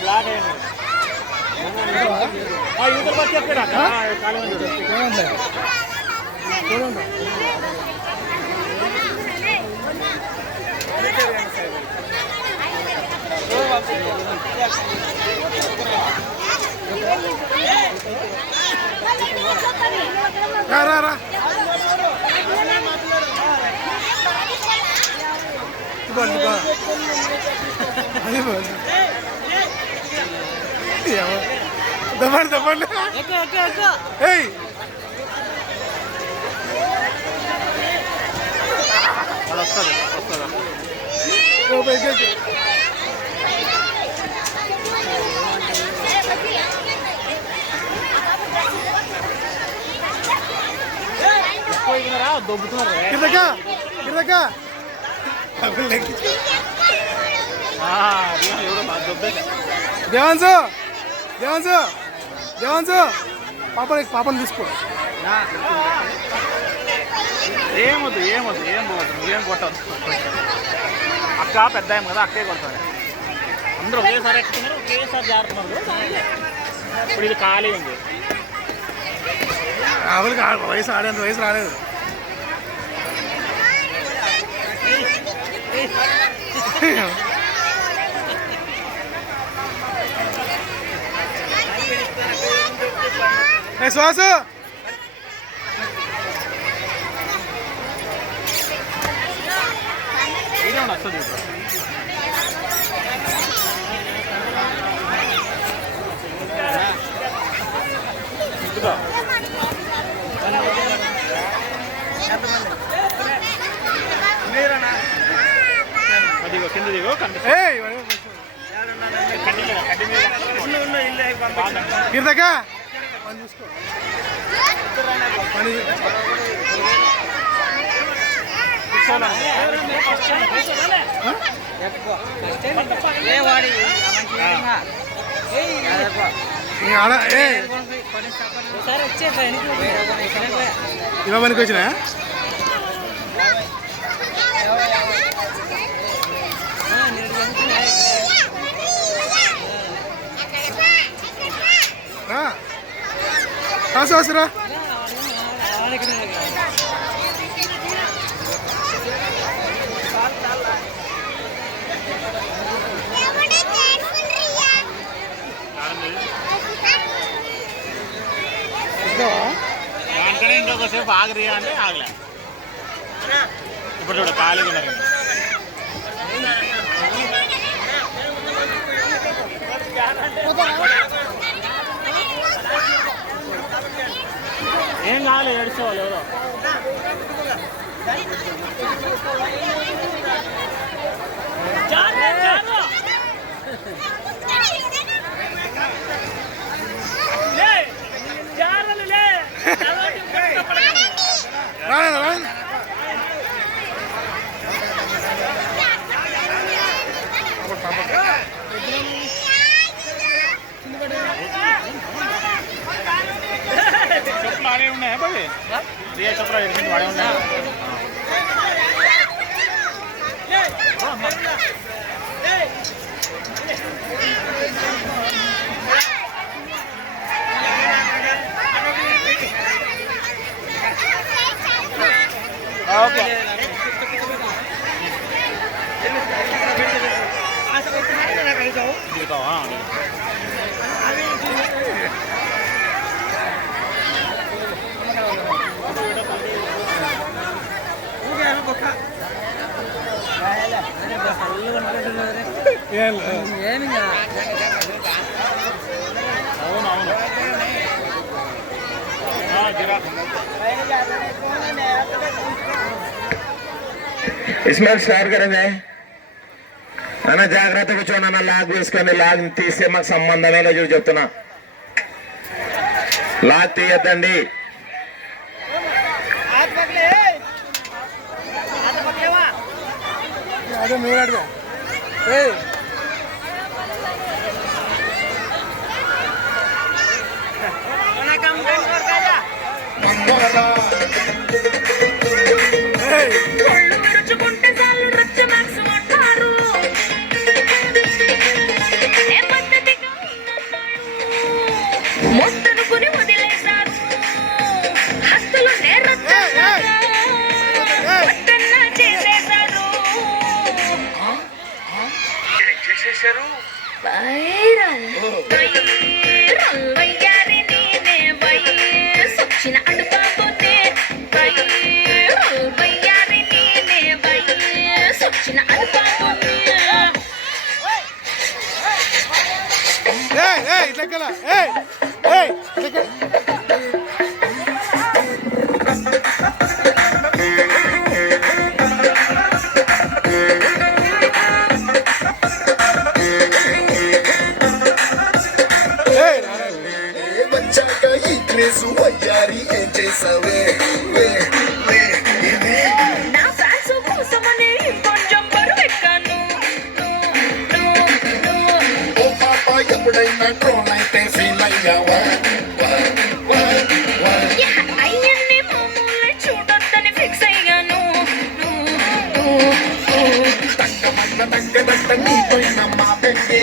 black అయింది యూతర్ bus చెప్పారా చూడండి రా बोल दबड़ दबड़ దొబ్బుతున్నారు దేవాన్సు దేవాన్సు దేవాన్సు పాపని తీసుకో ఏమొద్దు ఏం పోవద్దు నువ్వేం కొట్టదు అక్క పెద్ద కదా అక్కే కొడతాను అందరూ ఒకేసారి ఎక్కుతున్నారు ఒకేసారి జారుతున్నారు ఇప్పుడు ఇది ఖాళీ ఉంది వయసు ఆడేంత వయసు రాలేదు శ్వాస వస్తుంది కింద దిగో కిందకా చూసుకో ఇవా మనకి వచ్చినా రాసురా దానికనే ఇంకొకసేపు ఆగరియా అంటే ఆగలే ఇప్పుడు చూడ ఖాళీగా ఉన్నారు ఏం కావాలి ఏడ్చేవాళ్ళు ఎవరో చెప్పులు ఆడే ఉన్నాయా బాబు ప్రియా చెప్పులు ఎనిమిది వాడే ఉన్నాయా ఓకే దిగుతావా అవునవును इसमें स्टार्ट करेंगे नाना जाग्रत्त కూర్చో నాన్న లాగ్ వేసుకొని లాగ్ తీస్తే మాకు సంబంధమే లేదు చెప్తున్నా లాగ్ తీయద్దండి అదే మీరు అడగా వయ్యారి నేనే వయసొచ్చిన అనుభవనే వయ్యారి నేనే వయసొచ్చిన అనుభవనే ఇట్లా ఇట్లా వచ్చాక ఈ క్రేజు వయ్యారి ఏం చేసావే నా ఫ్యాన్స్ కోసమని కొంచెం బరువెక్కాను ఓ పాప ఎప్పుడైనా ట్రోల్ అయితే ఫీల్ అయ్యావా అయ్యన్ని మామూలు చూడొద్దని ఫిక్స్ అయ్యాను తగ్గ నీపైన మా పెళ్ళి